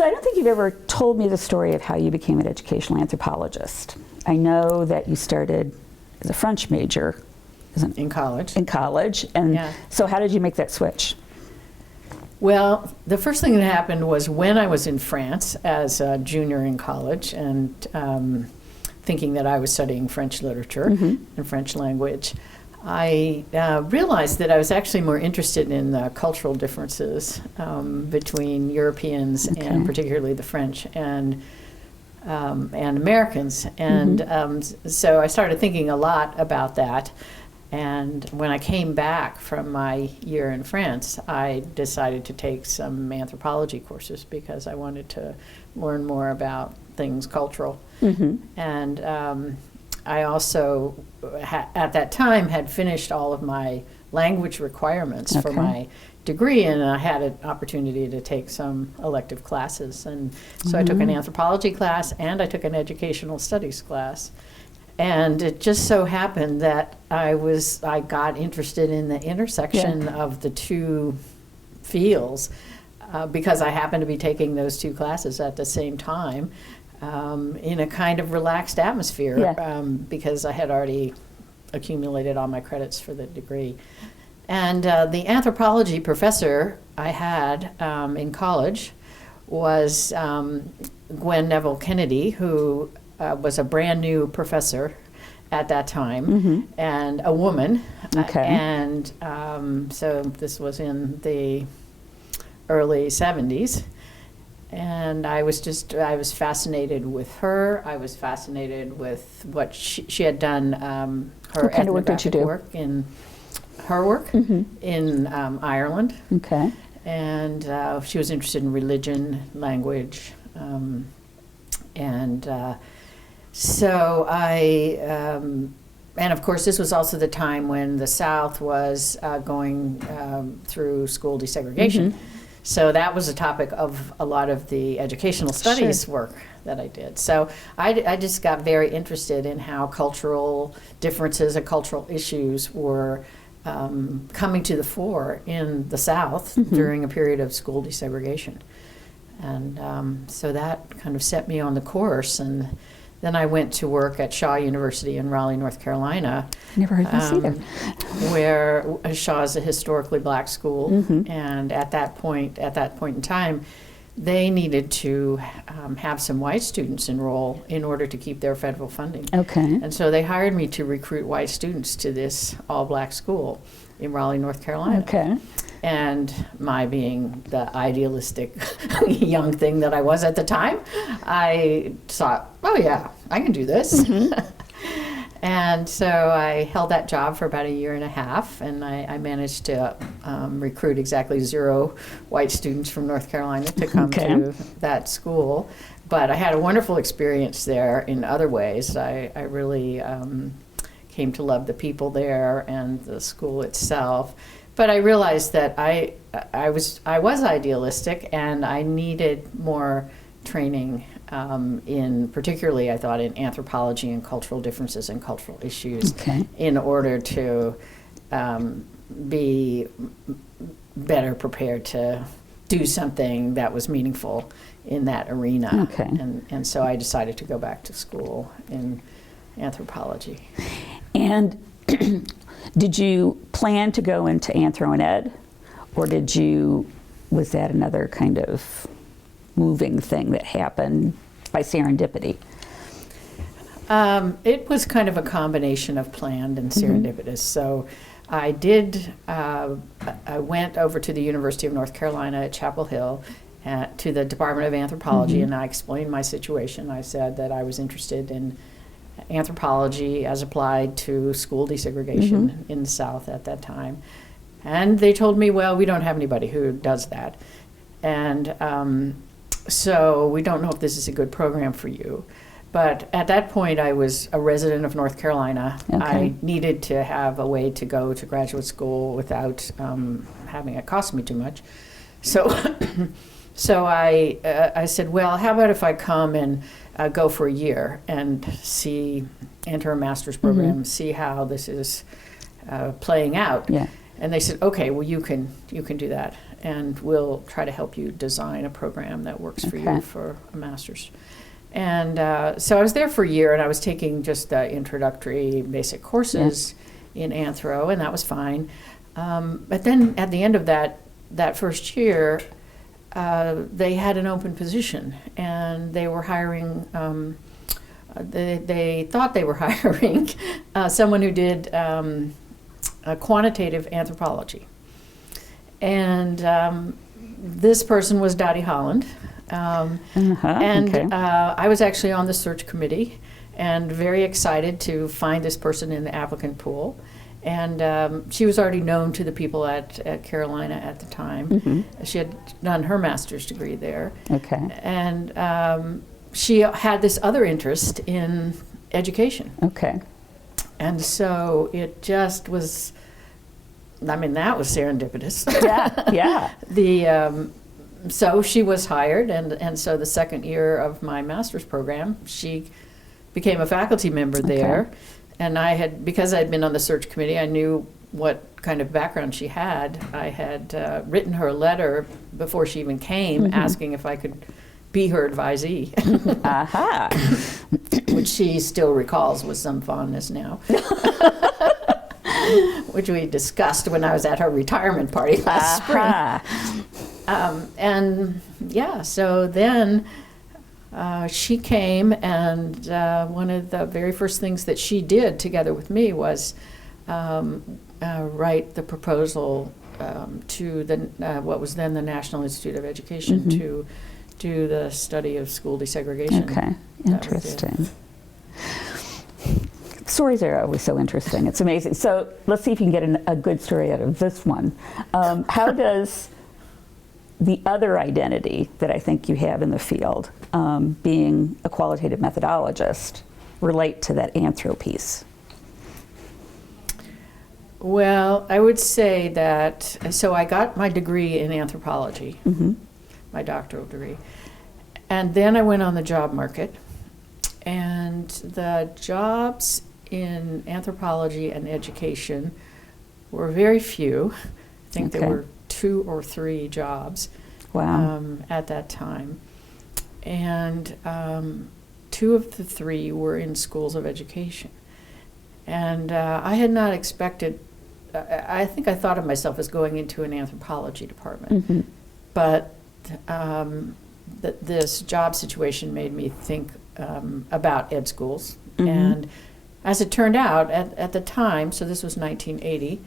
So I don't think you've ever told me the story of how you became an educational anthropologist. I know that you started as a French major. In college. In college. And Yeah. so how did you make that switch? Well, the first thing that happened was when I was in France as a junior in college and thinking that I was studying French literature and French language, I realized that I was actually more interested in the cultural differences between Europeans and particularly the French and Americans. And so I started thinking a lot about that. And when I came back from my year in France, I decided to take some anthropology courses because I wanted to learn more about things cultural. And I also, at that time, had finished all of my language requirements for my degree, and I had an opportunity to take some elective classes. And so I took an anthropology class and I took an educational studies class. And it just so happened that I got interested in the intersection of the two fields because I happened to be taking those two classes at the same time in a kind of relaxed atmosphere because I had already accumulated all my credits for the degree. And the anthropology professor I had in college was Gwen Neville Kennedy, who was a brand new professor at that time, and a woman. And so this was in the early 70s. And I was fascinated with her. I was fascinated with what she had done, her what kind of work did you do? work in her work in Ireland. And she was interested in religion, language, so and of course this was also the time when the South was going through school desegregation. So that was a topic of a lot of the educational studies work that I did. So I just got very interested in how cultural differences and cultural issues were coming to the fore in the South during a period of school desegregation. And so that kind of set me on the course. And then I went to work at Shaw University in Raleigh, North Carolina. Never heard this either. Where Shaw is a historically black school. And at that point in time, they needed to have some white students enroll in order to keep their federal funding. And so they hired me to recruit white students to this all-black school in Raleigh, North Carolina. And my being the idealistic young thing that I was at the time, I thought, oh yeah, I can do this. And so I held that job for about a year and a half, and I managed to recruit exactly 0 white students from North Carolina to come to that school. But I had a wonderful experience there in other ways. I really came to love the people there and the school itself. But I realized that I was idealistic, and I needed more training particularly I thought in anthropology and cultural differences and cultural issues in order to be better prepared to do something that was meaningful in that arena. And so I decided to go back to school in anthropology. And did you plan to go into anthro and ed, or was that another kind of moving thing that happened by serendipity? It was kind of a combination of planned and serendipitous. So I went over to the University of North Carolina at Chapel Hill to the Department of Anthropology, and I explained my situation. I said that I was interested in anthropology as applied to school desegregation in the South at that time. And they told me, well, we don't have anybody who does that. And so we don't know if this is a good program for you. But at that point, I was a resident of North Carolina. I needed to have a way to go to graduate school without having it cost me too much. So I said, well, how about if I come and go for a year and enter a master's program, see how this is playing out. And they said, okay, well, you can do that, and we'll try to help you design a program that works for Okay. you for a master's. And so I was there for a year, and I was taking just the introductory basic courses in anthro, and that was fine. But then at the end of that first year, they had an open position, and they were hiring, they thought they were hiring someone who did a quantitative anthropology. And this person was Dottie Holland. Okay. I was actually on the search committee and very excited to find this person in the applicant pool. And she was already known to the people at Carolina at the time. She had done her master's degree there. Okay. And she had this other interest in education. Okay. And so it just was, I mean, that was serendipitous. Yeah. So she was hired, and so the second year of my master's program, she became a faculty member there. Okay. And because I'd been on the search committee, I knew what kind of background she had. I had written her a letter before she even came, asking if I could be her advisee, Aha. which she still recalls with some fondness now. Which we discussed when I was at her retirement party last spring. And yeah, so then she came, and one of the very first things that she did together with me was write the proposal to what was then the National Institute of Education to do the study of school desegregation. Okay. That was it. Interesting. Stories are always so interesting. It's amazing. So let's see if you can get a good story out of this one. How does the other identity that I think you have in the field, being a qualitative methodologist, relate to that anthro piece? Well, I would say that, so I got my degree in anthropology, my doctoral degree, and then I went on the job market, and the jobs in anthropology and education were very few. I think there were 2 or 3 jobs at that time. And 2 of the 3 were in schools of education. And I had not expected, I think I thought of myself as going into an anthropology department. But this job situation made me think about ed schools. And as it turned out, at the time, so this was 1980,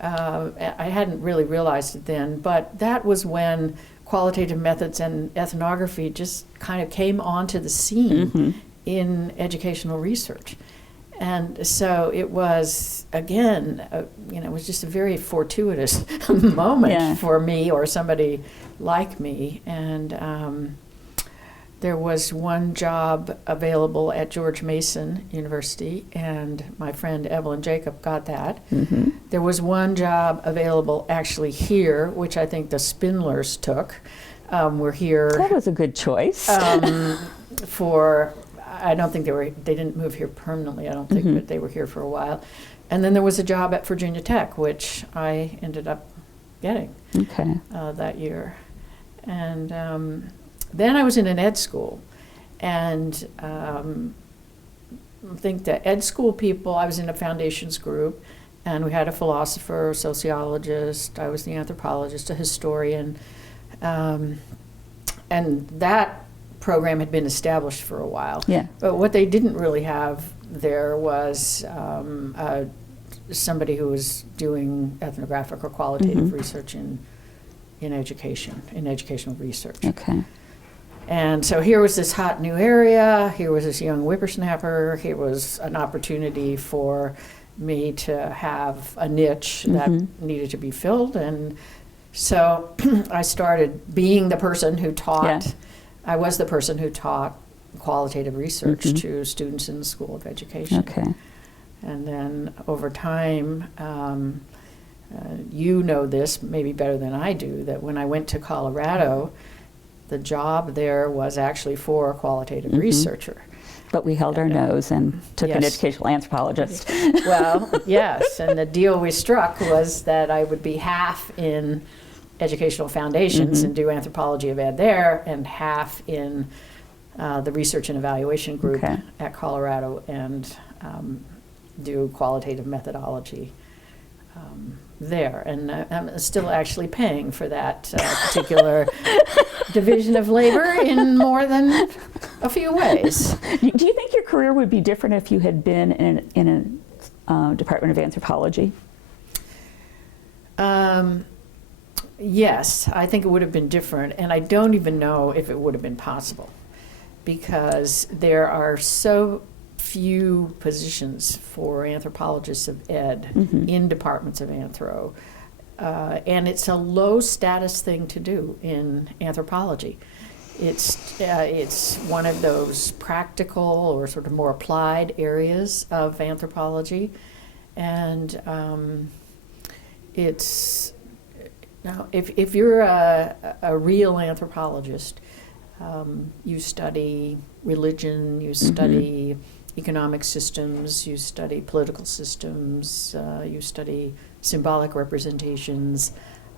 I hadn't really realized it then, but that was when qualitative methods and ethnography just kind of came onto the scene in educational research. And so it was, again, it was just a very fortuitous moment for me or somebody like me. And there was one job available at George Mason University, and my friend Evelyn Jacob got that. There was one job available actually here, which I think the Spindlers took. We're here. That was a good choice. I don't think they didn't move here permanently, I don't think, but they were here for a while. And then there was a job at Virginia Tech, which I ended up getting that year. And then I was in an ed school, and I think the ed school people, I was in a foundations group, and we had a philosopher, a sociologist, I was the anthropologist, a historian, and that program had been established for a while. But what they didn't really have there was somebody who was doing ethnographic or qualitative research in education, in educational research. And so here was this hot new area, here was this young whippersnapper, here was an opportunity for me to have a niche that needed to be filled. And so I started being the person who taught, I was the person who taught qualitative research to students in the School of Education. And then over time, you know this maybe better than I do, that when I went to Colorado, the job there was actually for a qualitative researcher. But we held our nose and took an Yes. educational anthropologist. Well, yes, and the deal we struck was that I would be half in educational foundations and do anthropology of ed there, and half in the research and evaluation group Okay. at Colorado, and do qualitative methodology there. And I'm still actually paying for that particular division of labor in more than a few ways. Do you think your career would be different if you had been in a department of anthropology? Yes, I think it would have been different, and I don't even know if it would have been possible, because there are so few positions for anthropologists of ed in departments of anthro, and it's a low status thing to do in anthropology. It's one of those practical or sort of more applied areas of anthropology, and it's now if you're a real anthropologist, you study religion, you study economic systems, you study political systems, you study symbolic representations,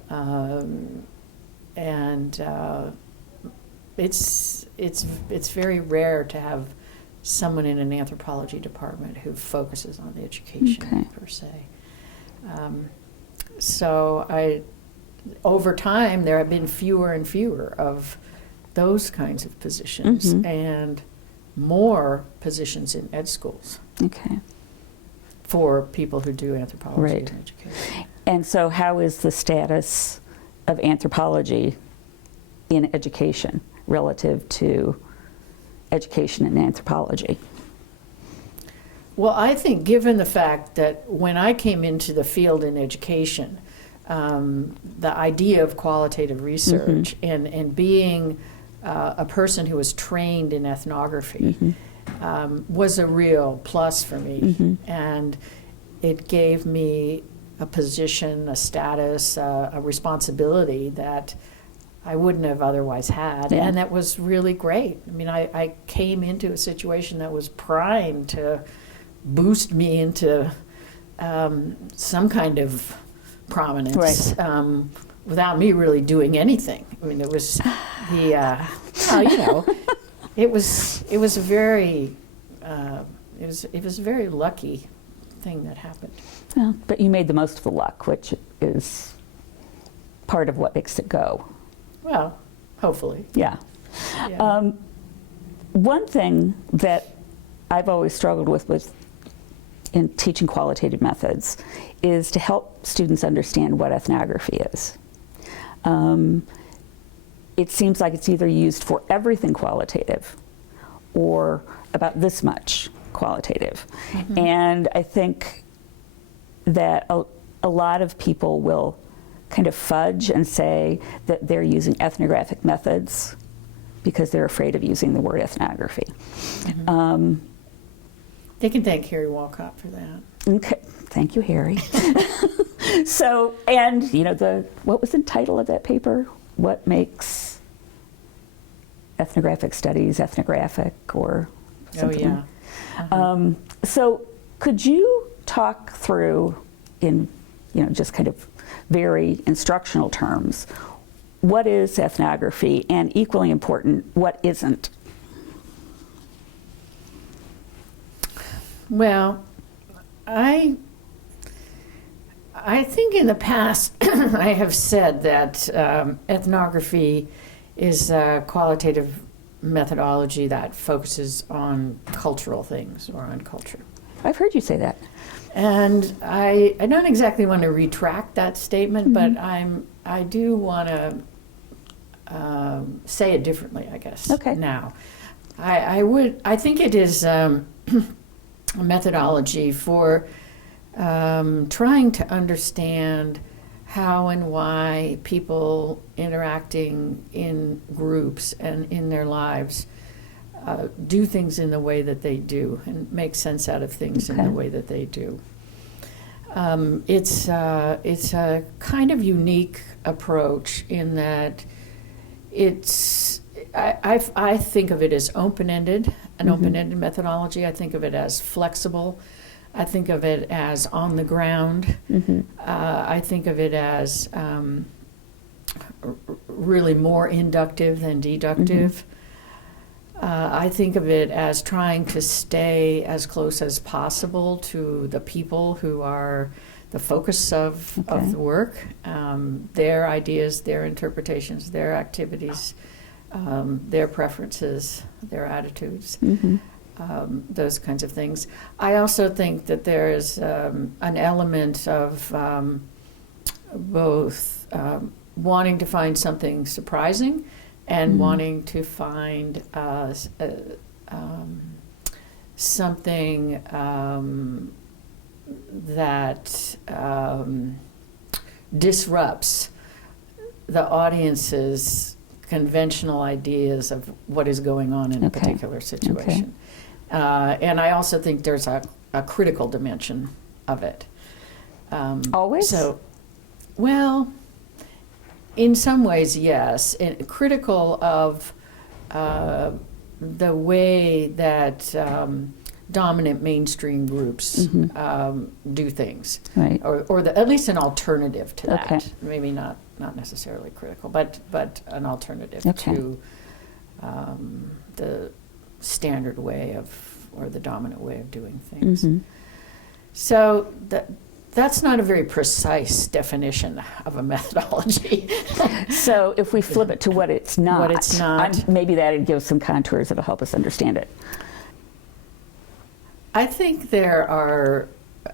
and it's very rare to have someone in an anthropology department who focuses on the education per se. So over time, there have been fewer and fewer of those kinds of positions, and more positions in ed schools for people who do anthropology and education. And so how is the status of anthropology in education relative to education in anthropology? Well, I think given the fact that when I came into the field in education, the idea of qualitative research and being a person who was trained in ethnography was a real plus for me. And it gave me a position, a status, a responsibility that I wouldn't have otherwise had. And that was really great. I mean, I came into a situation that was primed to boost me into some kind of prominence without me really doing anything. I mean, it was the it was a very lucky thing that happened. Well, but you made the most of the luck, which is part of what makes it go. Well, hopefully. Yeah. One thing that I've always struggled with in teaching qualitative methods is to help students understand what ethnography is. It seems like it's either used for everything qualitative or about this much qualitative. And I think that a lot of people will kind of fudge and say that they're using ethnographic methods because they're afraid of using the word ethnography. They can thank Harry Walcott for that. Okay, thank you, Harry. So, and you know, what was the title of that paper? What makes ethnographic studies ethnographic, or something? So, could you talk through, in just kind of very instructional terms, what is ethnography, and equally important, what isn't? Well, I think in the past I have said that ethnography is a qualitative methodology that focuses on cultural things or on culture. I've heard you say that. And I don't exactly want to retract that statement, but I do want to say it differently, I guess. Okay. Now, I think it is a methodology for trying to understand how and why people interacting in groups and in their lives do things in the way that they do and make sense out of things in the way that they do. It's a kind of unique approach in that I think of it as open-ended, an open-ended methodology. I think of it as flexible. I think of it as on the ground. I think of it as really more inductive than deductive. I think of it as trying to stay as close as possible to the people who are the focus of the work, their ideas, their interpretations, their activities, their preferences, their attitudes, those kinds of things. I also think that there is an element of both wanting to find something surprising and wanting to find something that disrupts the audience's conventional ideas of what is going on in a particular situation. And I also think there's a critical dimension of it. Always? So, well, in some ways, yes. And critical of the way that dominant mainstream groups do things, or at least an alternative to that. Maybe not necessarily critical, but an alternative to the standard way of, or the dominant way of doing things. So that's not a very precise definition of a methodology. So if we flip it to what it's not, maybe that'd give some contours that'll help us understand it. I think there are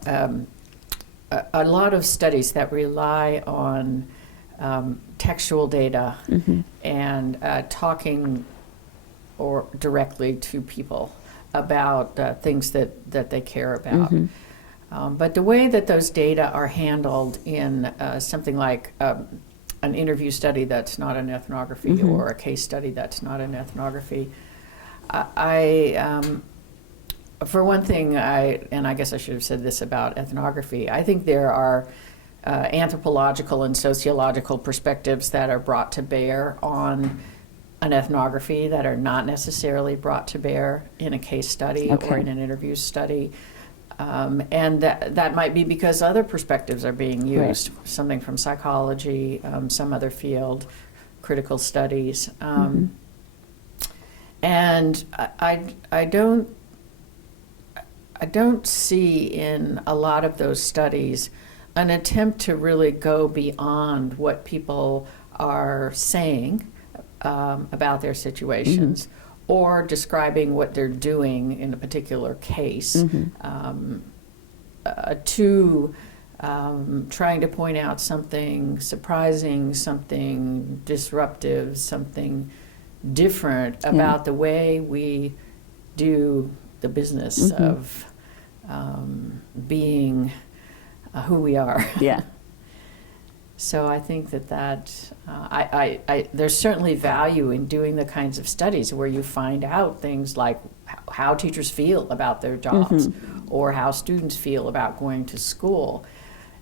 a lot of studies that rely on textual data and talking or directly to people about things that they care about. But the way that those data are handled in something like an interview study that's not an ethnography or a case study that's not an ethnography, for one thing, and I guess I should have said this about ethnography, I think there are anthropological and sociological perspectives that are brought to bear on an ethnography that are not necessarily brought to bear in a case study or in an interview study. And that might be because other perspectives are being used, something from psychology, some other field, critical studies. And I don't see in a lot of those studies an attempt to really go beyond what people are saying about their situations or describing what they're doing in a particular case to trying to point out something surprising, something disruptive, something different about the way we do the business of being who we are. So I think that there's certainly value in doing the kinds of studies where you find out things like how teachers feel about their jobs or how students feel about going to school.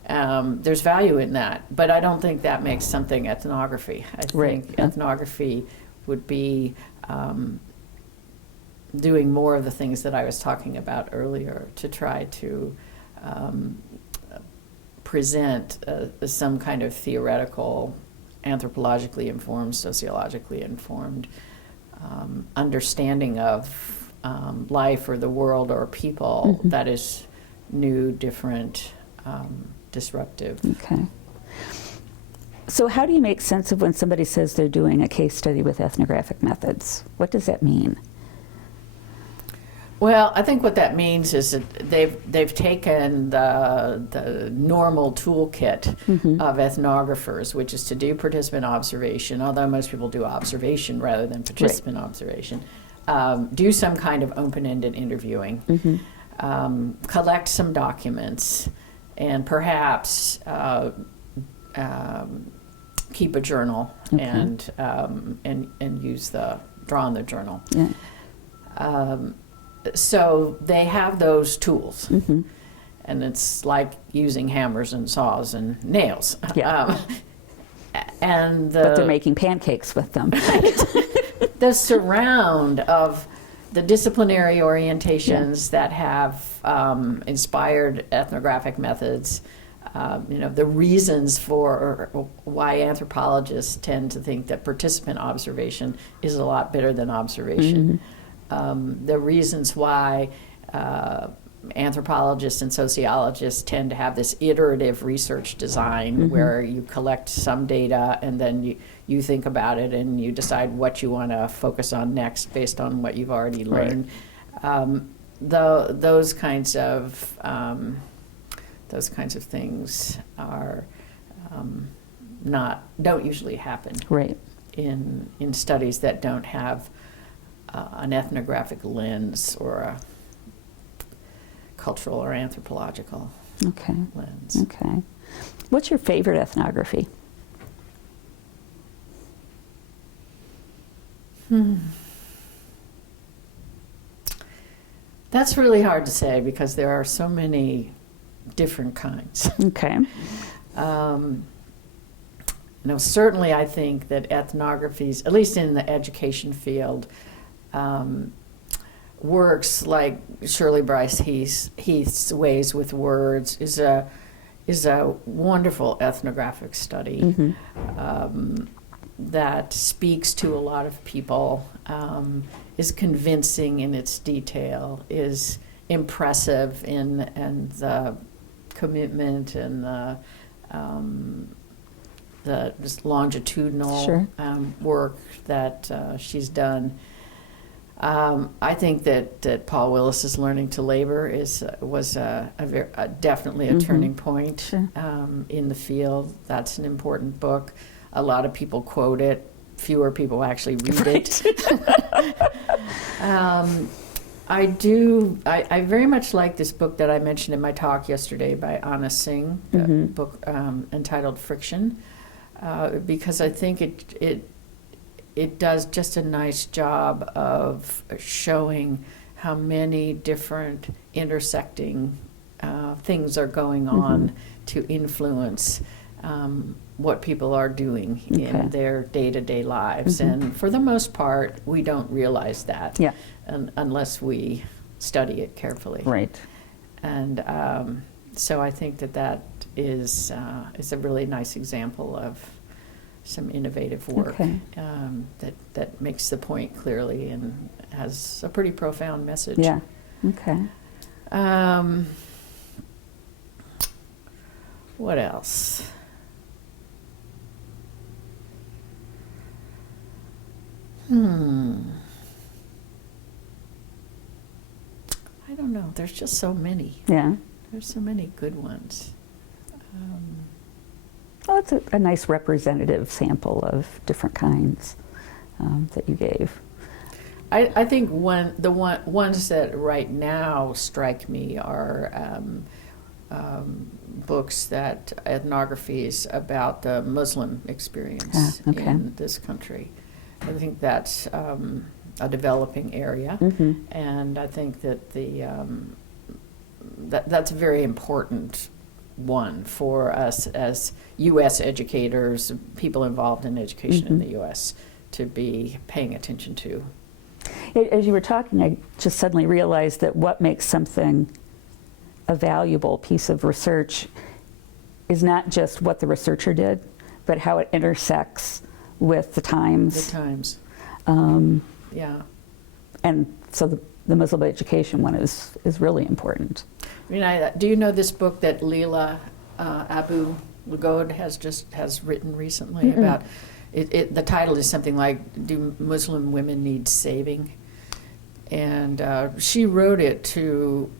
There's value in that, but I don't think that makes something ethnography. I think ethnography would be doing more of the things that I was talking about earlier to try to present some kind of theoretical, anthropologically informed, sociologically informed understanding of life or the world or people that is new, different, disruptive. So how do you make sense of when somebody says they're doing a case study with ethnographic methods? What does that mean? Well, I think what that means is that they've taken the normal toolkit of ethnographers, which is to do participant observation, although most people do observation rather than participant observation, do some kind of open-ended interviewing, collect some documents, and perhaps keep a journal and use draw on the journal. So they have those tools, and it's like using hammers and saws and nails. But they're making pancakes with them. The surround of the disciplinary orientations that have inspired ethnographic methods, the reasons for why anthropologists tend to think that participant observation is a lot better than observation. The reasons why anthropologists and sociologists tend to have this iterative research design where you collect some data and then you think about it and you decide what you want to focus on next based on what you've already learned. Those kinds of things are don't usually happen in studies that don't have an ethnographic lens or a cultural or anthropological lens. Okay. What's your favorite ethnography? That's really hard to say because there are so many different kinds. Okay. Certainly I think that ethnographies, at least in the education field, works like Shirley Bryce Heath's Ways with Words is a wonderful ethnographic study that speaks to a lot of people, is convincing in its detail, is impressive in the commitment and the just longitudinal work that she's done. I think that Paul Willis's Learning to Labor was definitely a turning point in the field. That's an important book. A lot of people quote it. Fewer people actually read it. I very much like this book that I mentioned in my talk yesterday by Anna Singh, the book entitled Friction, because I think it does just a nice job of showing how many different intersecting things are going on to influence what people are doing in their day-to-day lives. And for the most part, we don't realize that unless we study it carefully. Right. And so I think that is a really nice example of some innovative work that makes the point clearly and has a pretty profound message. Yeah. Okay. What else? I don't know. There's just so many. Yeah. There's so many good ones. Well, it's a nice representative sample of different kinds that you gave. I think the ones that right now strike me are books ethnographies about the Muslim experience in this country. I think that's a developing area, and I think that that's a very important one for us as U.S. educators, people involved in education in the U.S., to be paying attention to. As you were talking, I just suddenly realized that what makes something a valuable piece of research is not just what the researcher did, but how it intersects with the times. The times. Yeah. And so the Muslim education one is really important. I mean, do you know this book that Leila Abu Lugod has written recently about? The title is something like "Do Muslim Women Need Saving?" And she wrote it to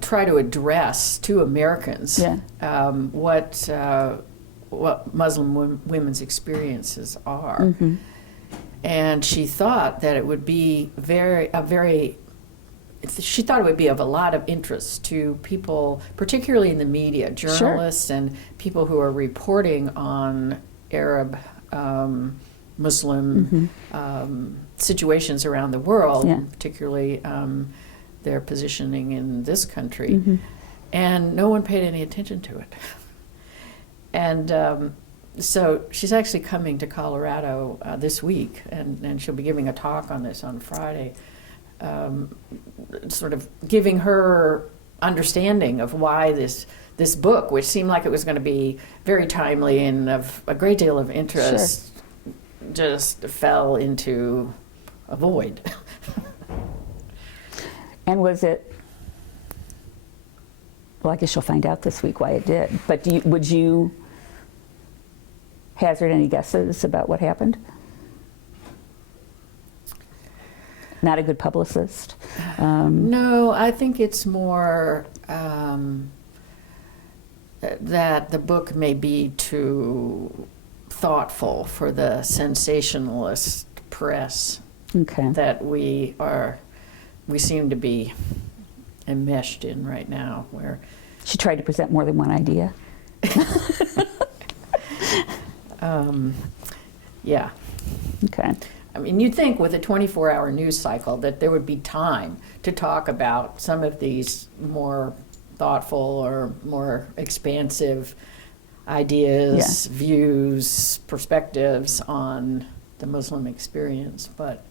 try to address to Americans what Muslim women's experiences are. And she thought that it would be she thought it would be of a lot of interest to people, particularly in the media, journalists and people who are reporting on Arab Muslim situations around the world, particularly their positioning in this country. And no one paid any attention to it. And So she's actually coming to Colorado this week, and she'll be giving a talk on this on Friday, sort of giving her understanding of why this book, which seemed like it was going to be very timely and of a great deal of interest, just fell into a void. And was it, well, I guess you'll find out this week why it did, but would you hazard any guesses about what happened? Not a good publicist? No, I think it's more that the book may be too thoughtful for the sensationalist press that we seem to be enmeshed in right now, where she tried to present more than one idea. Yeah. Okay. I mean, you'd think with a 24-hour news cycle that there would be time to talk about some of these more thoughtful or more expansive ideas, views, perspectives on the Muslim experience, but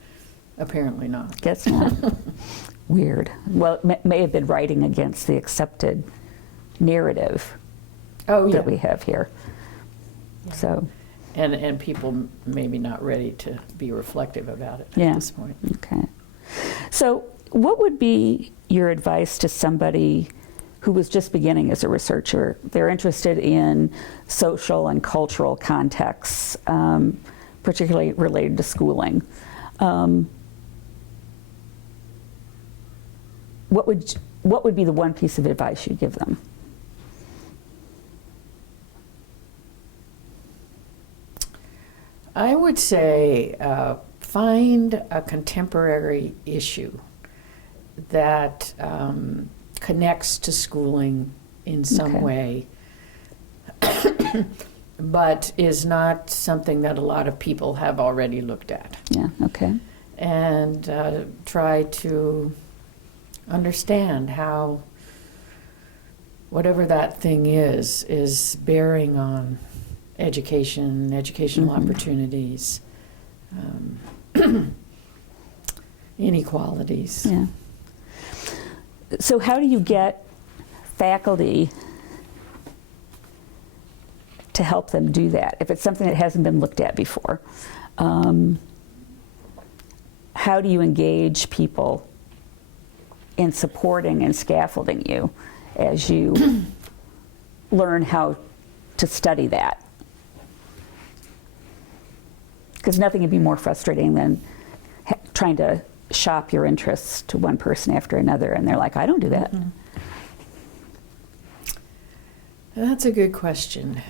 apparently not. Guess not. Weird. Well, it may have been writing against the accepted narrative that we have here. Yeah. So. And people maybe not ready to be reflective about it at this point. Okay. So what would be your advice to somebody who was just beginning as a researcher? They're interested in social and cultural contexts, particularly related to schooling. What would be the one piece of advice you'd give them? I would say find a contemporary issue that connects to schooling in some way, but is not something that a lot of people have already looked at. Yeah, okay. And try to understand how whatever that thing is bearing on educational opportunities, inequalities. Yeah. So how do you get faculty to help them do that? If it's something that hasn't been looked at before, how do you engage people in supporting and scaffolding you as you learn how to study that? Because nothing would be more frustrating than trying to shop your interests to one person after another, and they're like, I don't do that. Mm-hmm. That's a good question.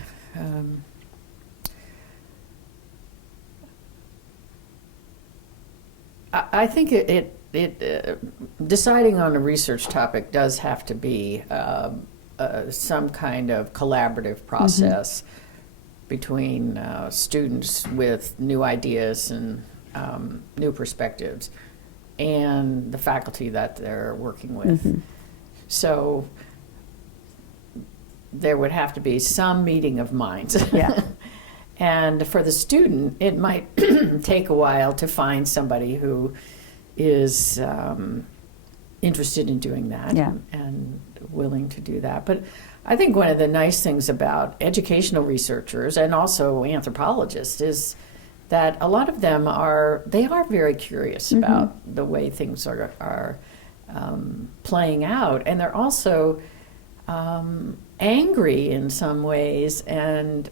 I think deciding on a research topic does have to be some kind of collaborative process between students with new ideas and new perspectives and the faculty that they're working with. So there would have to be some meeting of minds. Yeah. And for the student, it might take a while to find somebody who is interested in doing that and willing to do that. But I think one of the nice things about educational researchers and also anthropologists is that a lot of them are very curious about the way things are playing out, and they're also angry in some ways and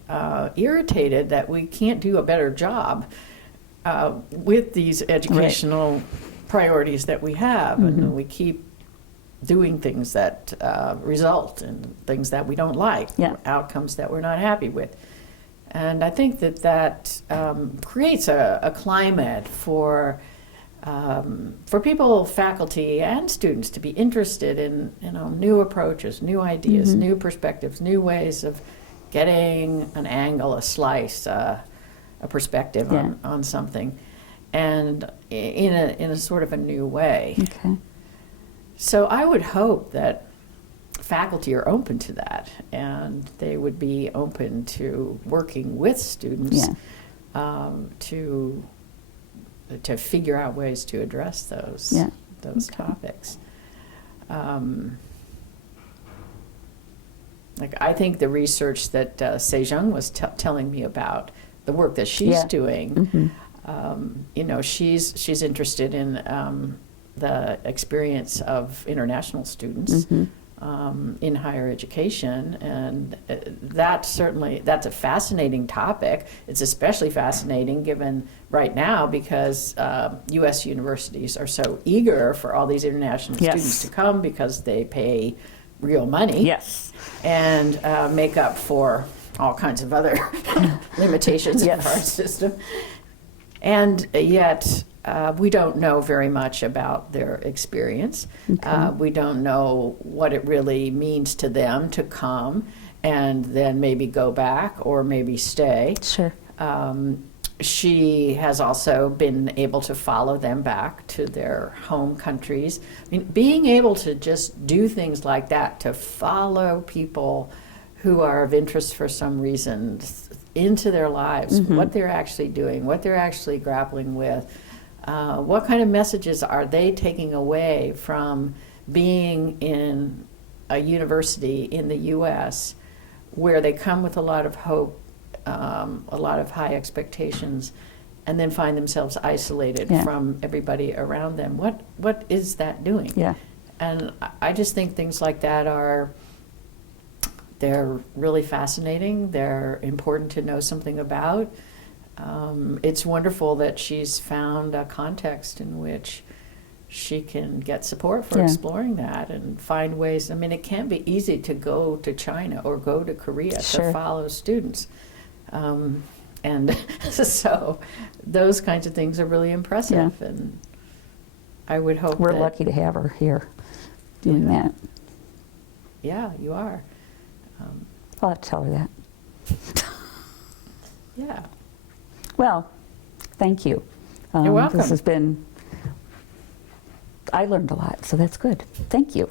irritated that we can't do a better job with these educational priorities that we have, and we keep doing things that result in things that we don't like, outcomes that we're not happy with. And I think that creates a climate for people, faculty, and students to be interested in new approaches, new ideas, new perspectives, new ways of getting an angle, a slice, a perspective on something, and in a sort of a new way. Okay. So I would hope that faculty are open to that, and they would be open to working with students to figure out ways to address those topics. Like, I think the research that Sejong was telling me about, the work that she's doing, you know, she's interested in the experience of international students in higher education, and that's a fascinating topic. It's especially fascinating given right now because U.S. universities are so eager for all these international students to come because they pay real money and make up for all kinds of other limitations of our system. And yet, we don't know very much about their experience. We don't know what it really means to them to come and then maybe go back or maybe stay. Sure. She has also been able to follow them back to their home countries. I mean, being able to just do things like that, to follow people who are of interest for some reason into their lives, what they're actually doing, what they're actually grappling with, what kind of messages are they taking away from being in a university in the U.S. where they come with a lot of hope, a lot of high expectations, and then find themselves isolated from everybody around them. What is that doing? And I just think things like that they're really fascinating. They're important to know something about. It's wonderful that she's found a context in which she can get support for exploring that and find ways. I mean, it can't be easy to go to China or go to Korea to follow students. And so those kinds of things are really impressive. And I would hope we're lucky to have her here doing that. Yeah, you are. I'll have to tell her that. Yeah. Well, thank you. You're welcome. This has been, I learned a lot, so that's good. Thank you.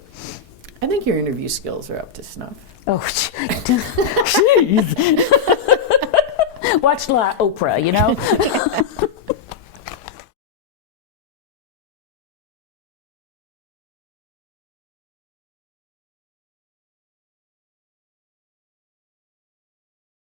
I think your interview skills are up to snuff. Oh, jeez. Watched a lot of Oprah, you know?